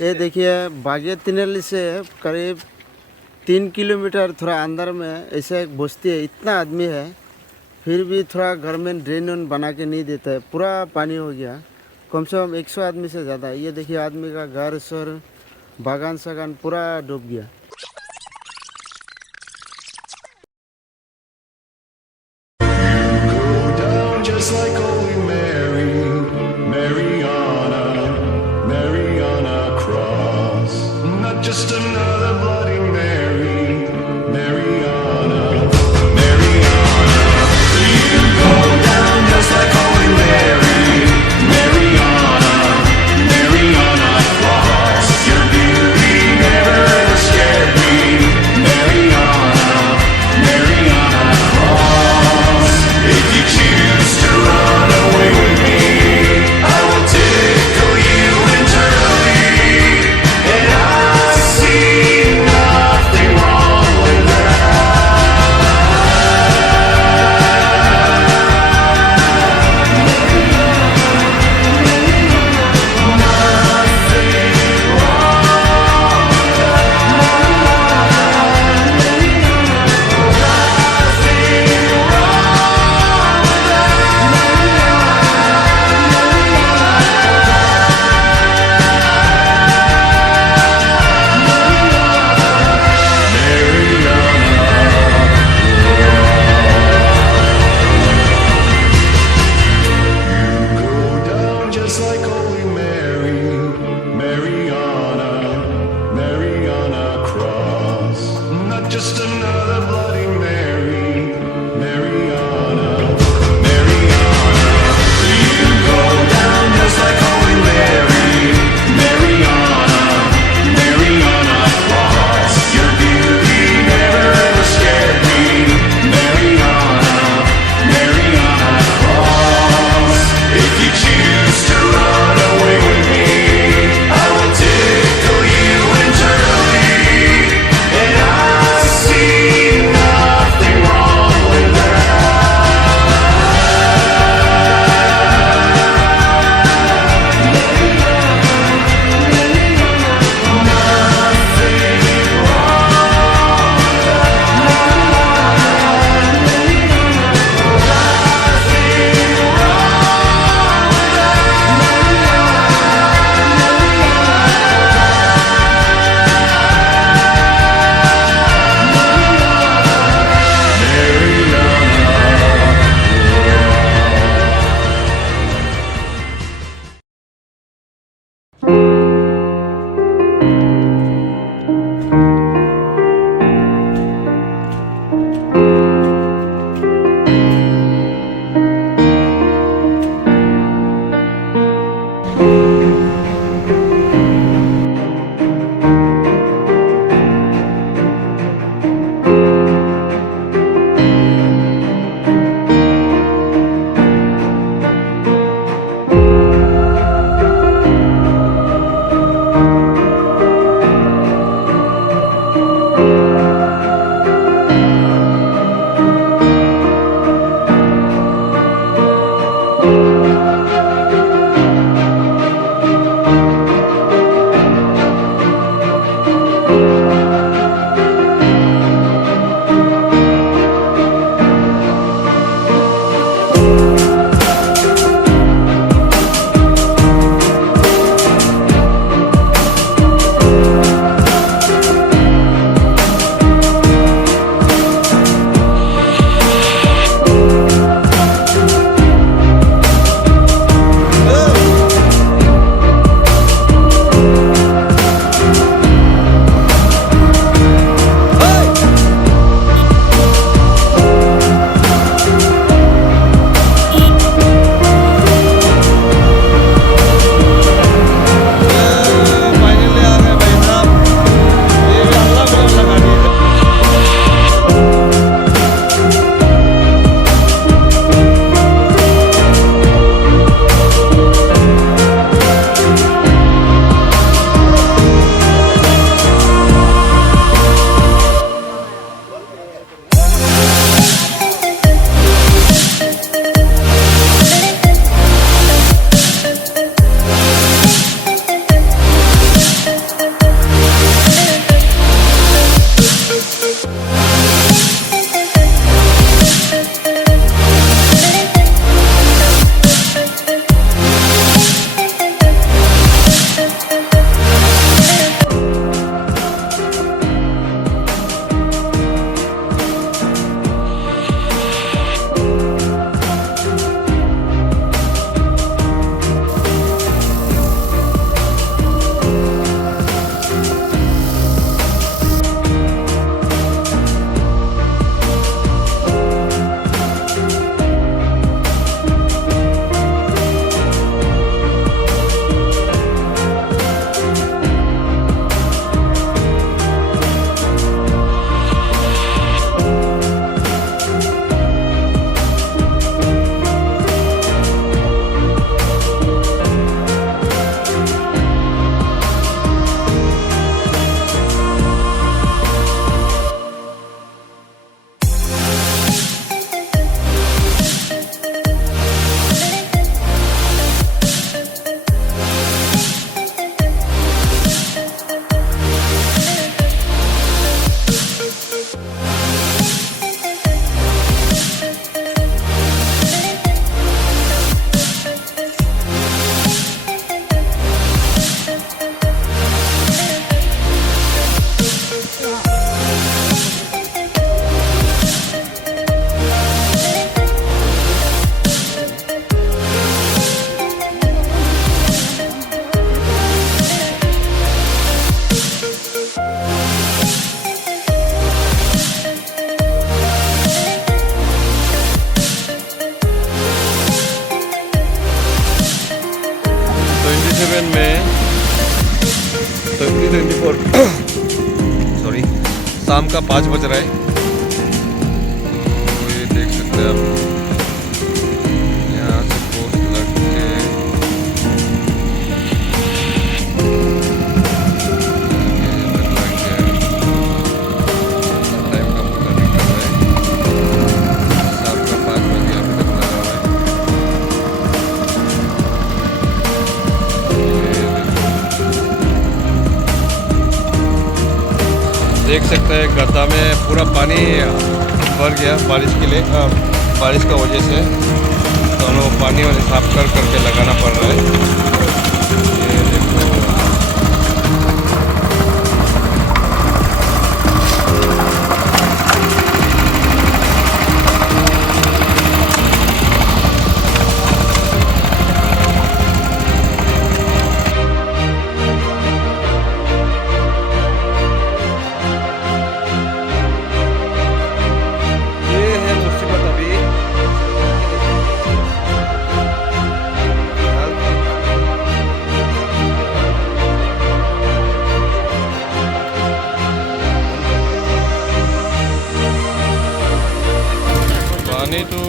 ये देखिए बागे तिनैली से करीब 3 किलोमीटर थोड़ा अंदर में ऐसे एक बस्ती है। इतना आदमी है फिर भी थोड़ा घर में ड्रेन उन बना के नहीं देता है, पूरा पानी हो गया। कम से कम 100 आदमी से ज़्यादा है। ये देखिए आदमी का घर सर बागान सागान पूरा डूब गया। Go down just like Holy Mary, Mariana, Mariana Cross. Not just another Bloody Mary, Mariana, Mariana. You go down just like Holy Mary, Mariana, Mariana Cross. Your beauty never escapes. 2024 sorry शाम का 5 बज रहा है। तो ये देख सकते हैं आप, यहाँ से पोस्ट लग के टाइम का पता नहीं कर रहा है। शाम का 5 बजे अभी तक लगा हुआ है। देख सकते हैं गड्ढा में पूरा पानी भर गया बारिश के लिए, बारिश का वजह से। तो हम लोग पानी वाले साफ कर करके लगाना पड़ रहा है। ये देखो, पानी तो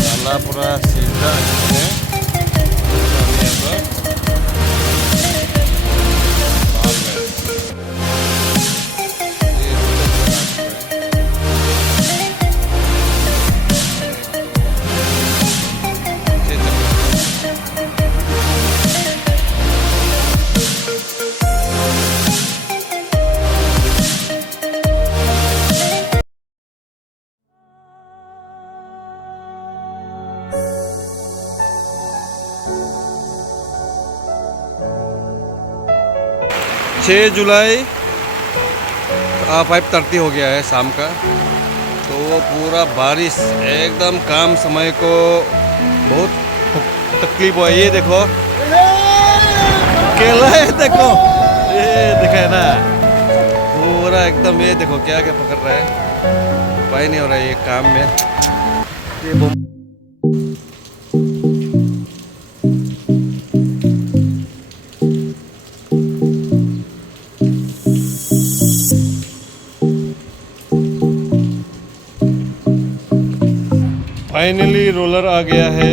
नाला पूरा सीधा है। छः जुलाई 5:30 हो गया है शाम का। तो पूरा बारिश एकदम काम समय को बहुत तकलीफ हुआ। ये देखो केला है, देखो ये दिखा है ना, पूरा एकदम। ये देखो क्या क्या पकड़ रहा है, उपाय नहीं हो रहा है ये काम में। ये फाइनली रोलर आ गया है।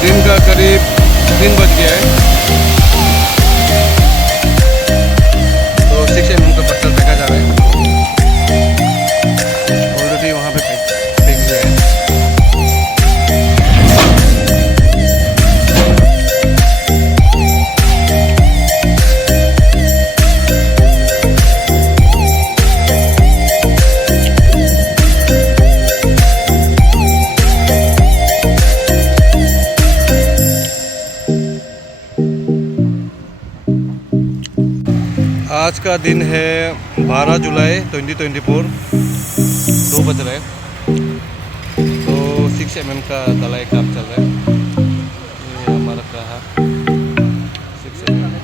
दिन का करीब 3 बज गया है। तो 6 mm का पत्थर फेंका जा रहा है। ऑलरेडी वहाँ पे फेंक दिया है। आज का दिन है 12 जुलाई 2024, 2 बज रहे हैं। तो 6 mm का ढलाई काम चल रहा है। ये हमारा कहा 6 mm।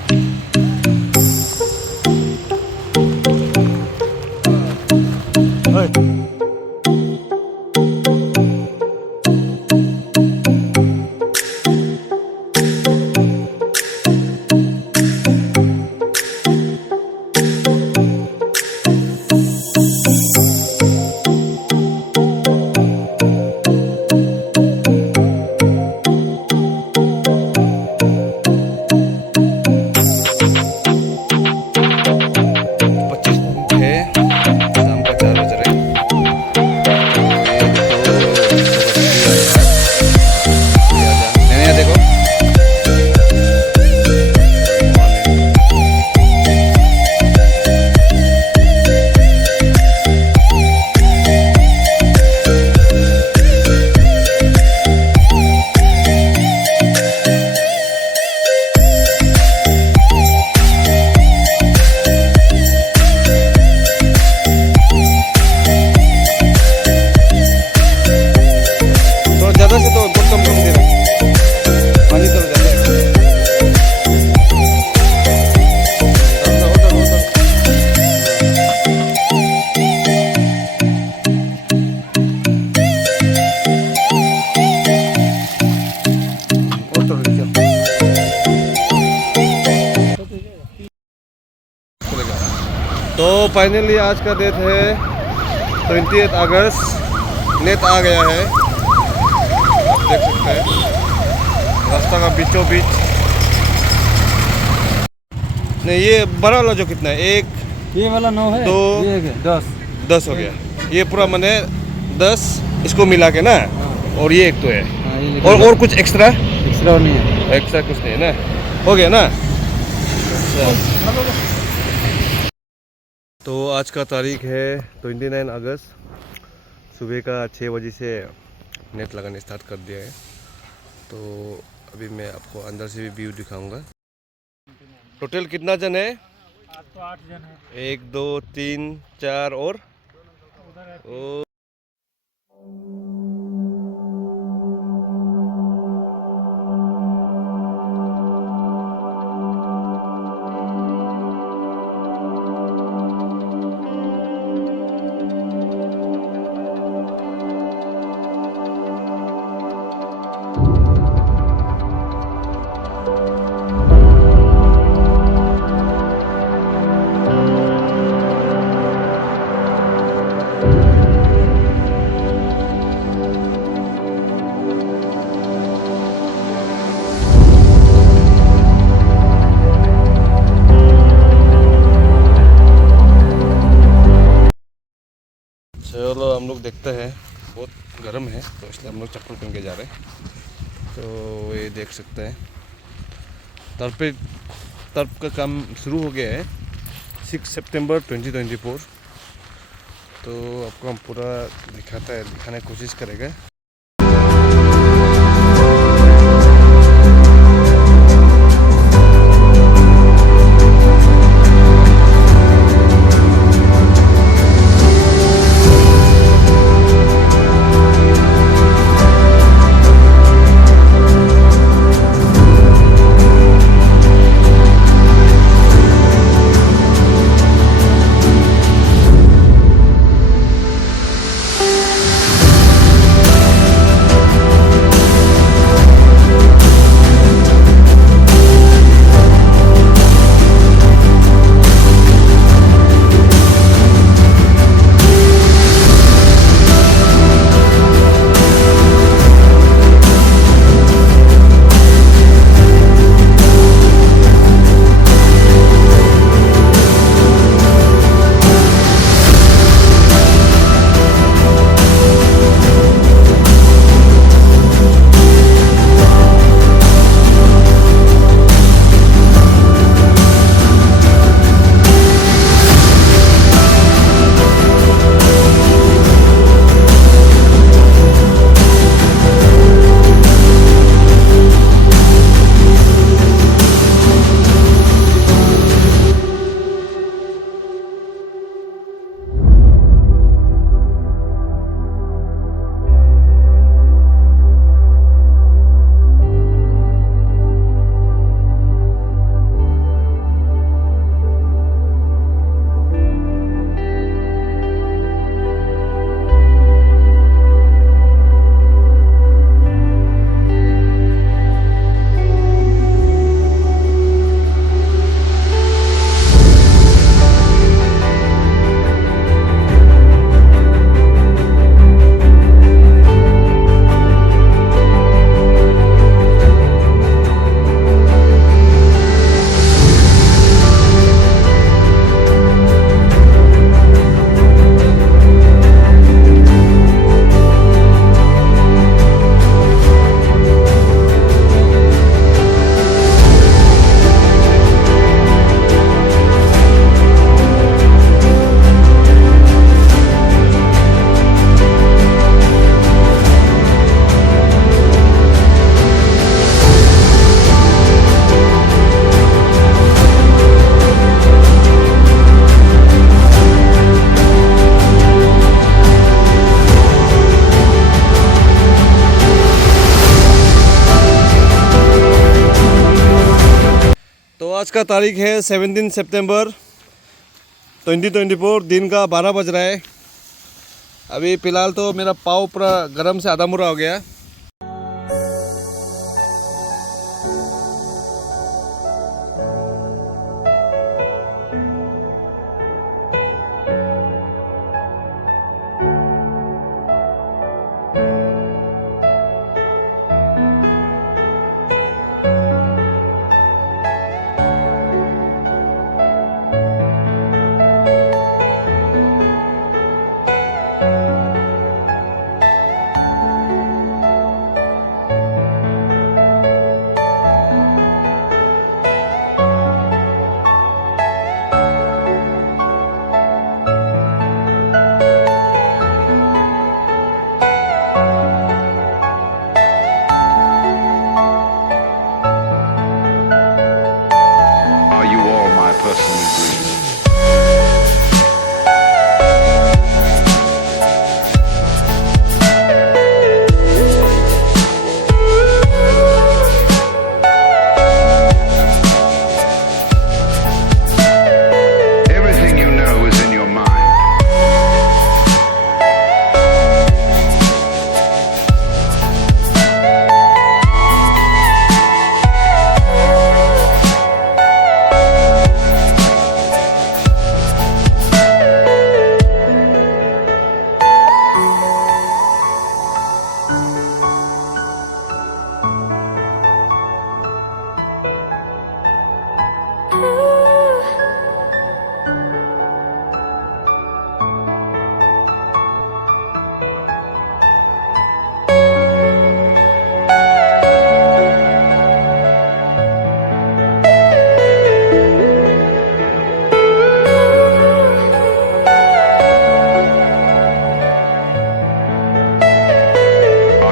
फाइनली आज का डेट है 28 अगस्त। नेट आ गया है, आप देख सकते हैं रास्ता का बीचों बीच। नहीं, ये बड़ा वाला जो कितना है, एक ये वाला 9 है, दो, ये है 10। 10 हो गया। ये पूरा मैंने 10 इसको मिला के ना, और ये एक तो है। हाँ, ये और कुछ एक्स्ट्रा एक्स्ट्रा नहीं है। एक्स्ट्रा कुछ नहीं है ना, हो गया ना। तो आज का तारीख है 29 अगस्त। सुबह का 6 बजे से नेट लगाने स्टार्ट कर दिया है। तो अभी मैं आपको अंदर से भी व्यू दिखाऊंगा। टोटल कितना जन है? आज तो 8 जन है। 1 2 3 4 और चलो हम लोग देखते हैं। बहुत गर्म है तो इसलिए हम लोग चप्पल पहन के जा रहे हैं। तो ये देख सकते हैं तर्प का काम शुरू हो गया है 6 सितंबर 2024। तो आपको हम पूरा दिखाने की कोशिश करेंगे। आज का तारीख है 17 सितंबर 2024। दिन का 12 बज रहा है। अभी फ़िलहाल तो मेरा पाँव पूरा गर्म से आधा मुरा हो गया।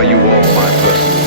Are you all my personal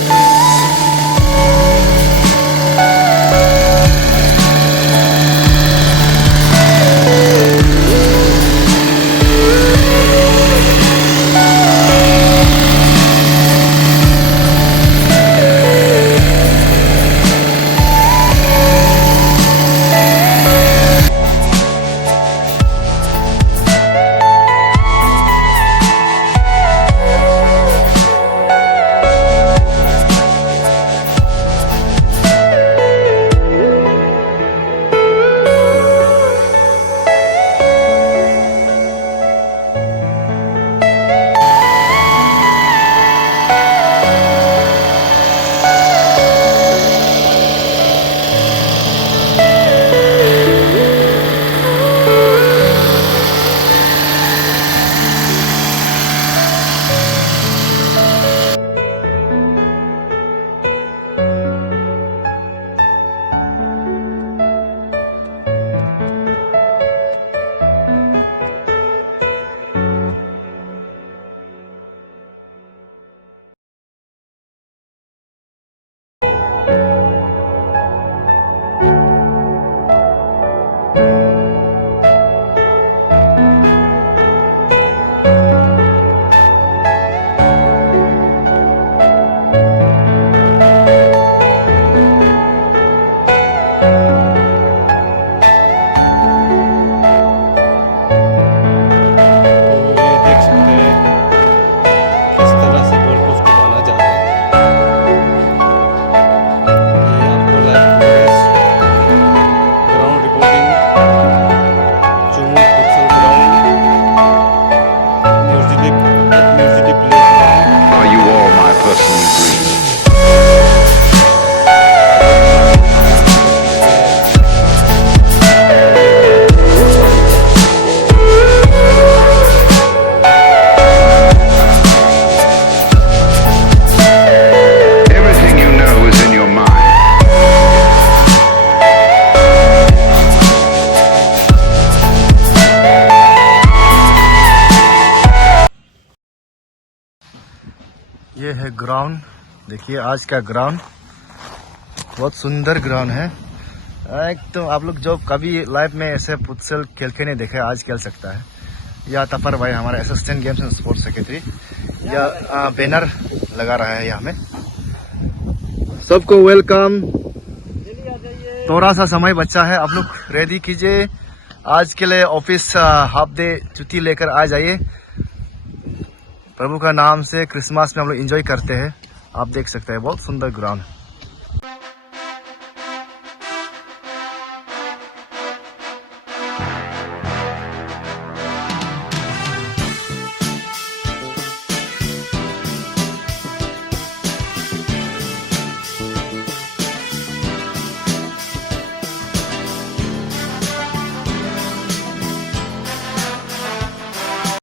तो ये देख सकते हैं किस तरह से गोल्ड कोस्ट को बना जा रहा है। ये आपको लाइव कवरेज ग्राउंड रिपोर्टिंग चुमू futsal ground New Zealand place ground. Are you all my personal dreams? Everything you know is in your mind. ये है ग्राउंड। देखिए आज का ग्राउंड बहुत सुंदर ग्राउंड है। एक तो आप लोग जो कभी लाइफ में ऐसे फुटसल खेल के नहीं देखे आज खेल सकता है। या तफर भाई हमारा assistant games and sports secretary या बैनर लगा रहा है यहाँ में। सबको वेलकम। थोड़ा सा समय बचा है, आप लोग रेडी कीजिए। आज के लिए ऑफिस हाफ डे छुट्टी लेकर आ जाइए। प्रभु का नाम से क्रिसमस में हम लोग एंजॉय करते हैं। आप देख सकते हैं बहुत सुंदर ग्राउंड।